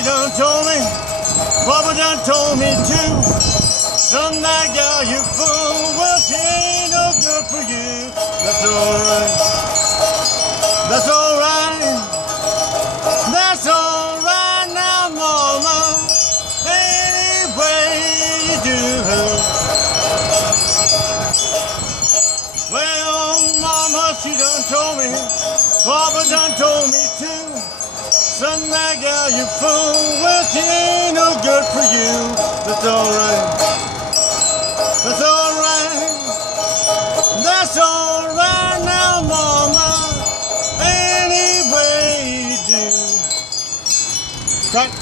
she done told me, Papa done told me too. Son, that gal you fool, well, she ain't no good for you. That's alright. That's alright. That's alright now, Mama. Any way you do. Well, Mama, she done told me, Papa done told me too. Son, that gal you fool, well, she ain't no good for you. That's alright. That's alright. That's alright now, Mama. Any way you do. Cut.